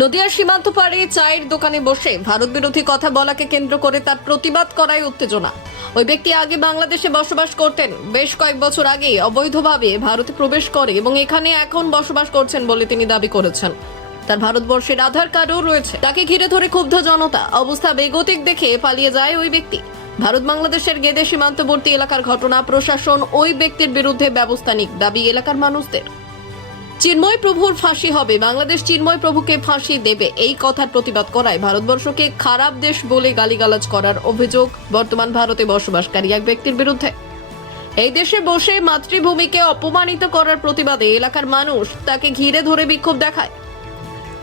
নদিয়ার সীমান্ত পাড়ে চায়ের দোকানে বসে ভারত বিরোধী কথা বলাকে কেন্দ্র করে তার প্রতিবাদ করায় উত্তেজনা। ওই ব্যক্তি আগে বাংলাদেশে বসবাস করতেন। বেশ কয়েক বছর আগে অবৈধভাবে ভারতে প্রবেশ করে এবং এখানে এখন বসবাস করছেন বলে তিনি দাবি করেছেন। তার ভারতবর্ষের আধার কার্ডও রয়েছে। তাকে ঘিরে ধরে ক্ষুব্ধ জনতা। অবস্থা বেগতিক দেখে পালিয়ে যায় ওই ব্যক্তি। ভারত বাংলাদেশের গেদে সীমান্তবর্তী এলাকার ঘটনা প্রশাসন ওই ব্যক্তির বিরুদ্ধে ব্যবস্থা নিক দাবি এলাকার মানুষদের। চিন্ময় প্রভুর ফাঁসি হবে। বাংলাদেশ চিন্ময় প্রভুকে ফাঁসি দেবে। এই কথার প্রতিবাদ করায় ভারতবর্ষকে খারাপ দেশ বলে গালিগালাজ করার অভিযোগ বর্তমান ভারতে বসবাসকারী এক ব্যক্তির বিরুদ্ধে। এই দেশে বসে মাতৃভূমিকে অপমানিত করার প্রতিবাদে এলাকার মানুষ তাকে ঘিরে ধরে বিক্ষোভ দেখায়।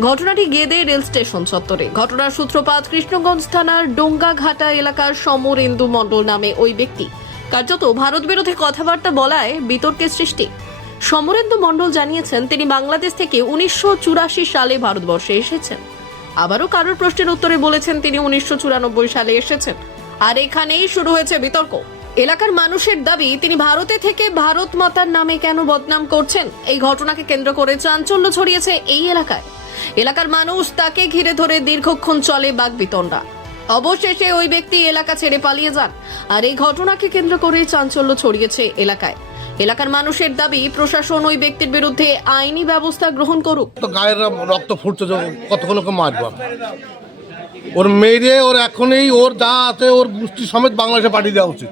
ঘটনাটি গেদে রেল স্টেশন চত্বরে। ঘটনার সূত্রপাত কৃষ্ণগঞ্জ থানার ডোঙ্গাঘাটা এলাকার সমরেন্দু মণ্ডল নামে ওই ব্যক্তি। কার্যত ভারত বিরোধী কথাবার্তা বলায় বিতর্কের সৃষ্টি। সমরেন্দু মণ্ডল জানিয়েছেন, তিনি বাংলাদেশ থেকে উনিশশো চুরাশি সালে ভারতবর্ষে এসেছেন। আবারও কারোর প্রশ্নের উত্তরে বলেছেন, তিনি উনিশশো চুরানব্বই সালে এসেছেন। আর এখানেই শুরু হয়েছে বিতর্ক। এলাকার মানুষের দাবি, তিনি ভারতে থেকে ভারত মাতার নামে কেন বদনাম করছেন? এই ঘটনাকে কেন্দ্র করে চাঞ্চল্য ছড়িয়েছে এই এলাকায়। এলাকার মানুষ তাকে ঘিরে ধরে দীর্ঘক্ষণ চলে বাঘ বাগবিতণ্ডা অবশেষে ওই ব্যক্তি এলাকা ছেড়ে পালিয়ে যান। আর এই ঘটনাকে কেন্দ্র করে চাঞ্চল্য ছড়িয়েছে এলাকায়। এলাকার মানুষের দাবি প্রশাসন ওই ব্যক্তির বিরুদ্ধে আইনি ব্যবস্থা গ্রহণ করুক। তো গায়ের রক্ত ফুটছে কতক্ষণ ওকে মারবো ওর মেয়েরে ওর এখনই ওর যা আছে ওর গোষ্ঠী সমেত বাংলাদেশে পাঠিয়ে দেওয়া উচিত।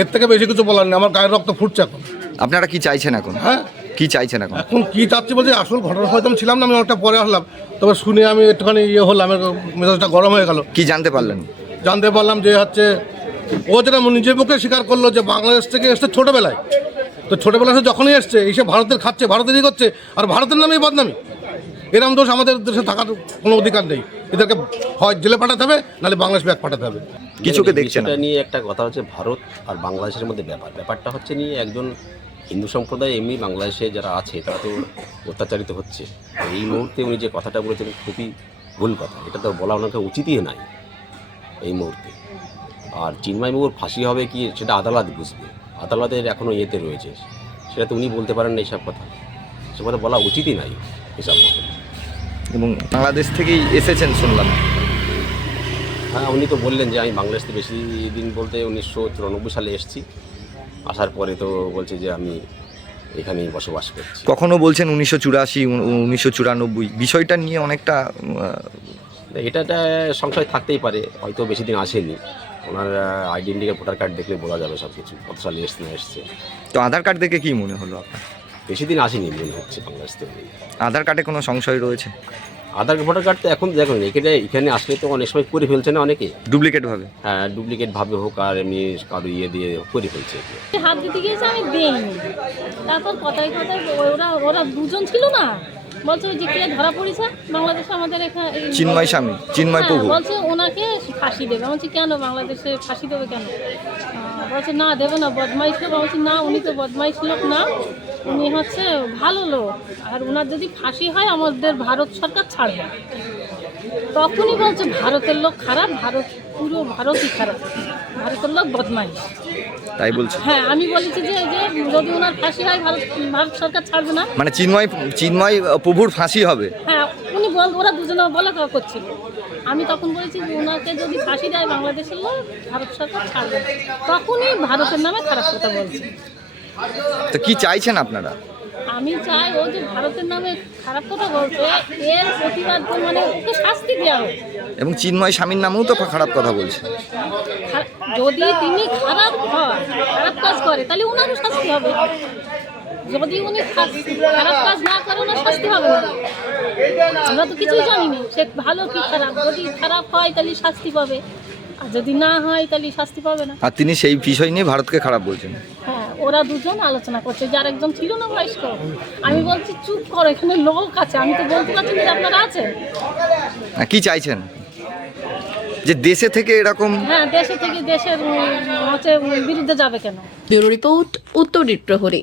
এর থেকে বেশি কিছু বলার নেই আমার গায়ের রক্ত ফুটছে এখন। আপনারা কি চাইছেন এখন? হ্যাঁ? কি চাইছেন এখন? এখন কি চাচ্ছি বলছি আসল ঘটনা হয়তো ছিলাম না আমি অনেকটা পরে আসলাম। তবে শুনে আমি একটুখানি ইয়ে হলাম আমার মেজাজটা গরম হয়ে গেল। কি জানতে পারলেন? জানতে পারলাম যে হচ্ছে ও যেটা নিজের মুখে স্বীকার করল যে বাংলাদেশ থেকে এসছে ছোটোবেলায়। তো ছোটোবেলায় সে যখনই এসছে এসে ভারতের খাচ্ছে ভারতেরই করছে আর ভারতের নামেই বদনামি। এরম দোষ আমাদের দেশে থাকার কোনো অধিকার নেই। এদেরকে হয় জেলে পাঠাতে হবে নাহলে বাংলাদেশ ব্যাগ পাঠাতে হবে। কিছুকে দেখছে না। নিয়ে একটা কথা হচ্ছে ভারত আর বাংলাদেশের মধ্যে ব্যাপার। ব্যাপারটা হচ্ছে নিয়ে একজন হিন্দু সম্প্রদায় এমনি বাংলাদেশে যারা আছে তারা তো অত্যাচারিত হচ্ছে। এই মুহূর্তে উনি যে কথাটা বলেছেন খুবই ভুল কথা। এটা তো বলা ওনাকে উচিতই নাই এই মুহূর্তে। আর চিন্ময় বাবুর ফাঁসি হবে কি সেটা আদালত বুঝবে। আদালতের এখনও ইয়েতে রয়েছে। সেটা তো উনি বলতে পারেন না এইসব কথা। সে কথা বলা উচিতই নাই এসব কথা। এবং বাংলাদেশ থেকেই এসেছেন শুনলাম। হ্যাঁ উনি তো বললেন যে আমি বাংলাদেশ থেকে বেশি দিন বলতে উনিশশো চুরানব্বই সালে এসেছি। আসার পরে তো বলছে যে আমি এখানেই বসবাস করছি। কখনো বলছেন উনিশশো চুরাশি উনিশশো চুরানব্বই? বিষয়টা নিয়ে অনেকটা এটা সংশয় থাকতেই পারে হয়তো বেশি দিন আসেনি। ওনার আইডেন্টি কার্ড ভোটার কার্ড দেখলে বলা যাবে সব কিছু কত সালে এসছে না এসছে। তো আধার কার্ড দেখে কি মনে হলো আপনার? বেশি দিন আসেনি মনে হচ্ছে বাংলাদেশ থেকে। আধার কার্ডে কোনো সংশয় রয়েছে? আধার ভোটার কার্ড তো এখন দেখুন এখানে এখানে আসলে তো অনেক সময় করে ফেলছে না অনেকে? ডুপ্লিকেট ভাবে? হ্যাঁ ডুপ্লিকেট ভাবে হোক আর এমনি কারও ইয়ে দিয়ে করে ফেলছে হাত দিতে গিয়েছে আমি দিইনি। তারপর কথায় কথায় ওরা ওরা দুজন ছিল না? বলছে ওই যে কে ধরা পড়েছে? বাংলাদেশে আমাদের এখানে চিন্ময় স্বামী চিন্ময় হ্যাঁ, প্রভু। বলছে ওনাকে ফাঁসি দেবে। আমি বলছি কেন বাংলাদেশে ফাঁসি দেবে কেন? বলছে না দেবে না বদমাইশ লোক। বলছি না উনি তো বদমাইশ লোক না। উনি হচ্ছে ভালো লোক। আর ওনার যদি ফাঁসি হয় আমাদের ভারত সরকার ছাড়বে। তখনই বলছে ভারতের লোক খারাপ ভারত পুরো ভারতই খারাপ। ভারতের লোক বদমাইশ। তাই বলছে? হ্যাঁ আমি বলেছি যে যে যদি ওনার ফাঁসি হয় ভারত ভারত সরকার ছাড়বে না। মানে চিন্ময় চিন্ময় প্রভুর ফাঁসি হবে? হ্যাঁ উনি বল ওরা দুজনে বলা কওয়া করছিল। আমি তখন বলেছি যে ওনাকে যদি ফাঁসি দেয় বাংলাদেশের লোক ভারত সরকার ছাড়বে। তখনই ভারতের নামে খারাপ কথা বলছে। তো কি চাইছেন আপনারা? আমি চাই ও যে ভারতের নামে খারাপ কথা বলছে এর প্রতিবাদ মানে ওকে শাস্তি দেওয়া হোক। এবং চিন্ময় স্বামীর নামেও তো খারাপ কথা বলছে। যদি তিনি খারাপ হয় খারাপ কাজ করে তাহলে ওনারও শাস্তি হবে। যদি উনি খারাপ কাজ না করে ওনার শাস্তি হবে না। আমরা তো কিছুই জানি না সে ভালো কি খারাপ? যদি খারাপ হয় তাহলে শাস্তি পাবে। আর যদি না হয় তাহলে শাস্তি পাবে না। আর তিনি সেই বিষয় নিয়ে ভারতকে খারাপ বলছেন। হ্যাঁ। ওরা দুজন আলোচনা করছে যার একজন ছিল না বয়স্ক আমি বলছি চুপ করো এখানে লোক আছে। আমি তো বলতে পারছি না যে আপনারা আছেন। আর কি চাইছেন? যে দেশে থেকে এরকম হ্যাঁ দেশে থেকে দেশের উম, হচ্ছে উম, বিরুদ্ধে যাবে কেন? ব্যুরো রিপোর্ট উত্তর প্রহরী।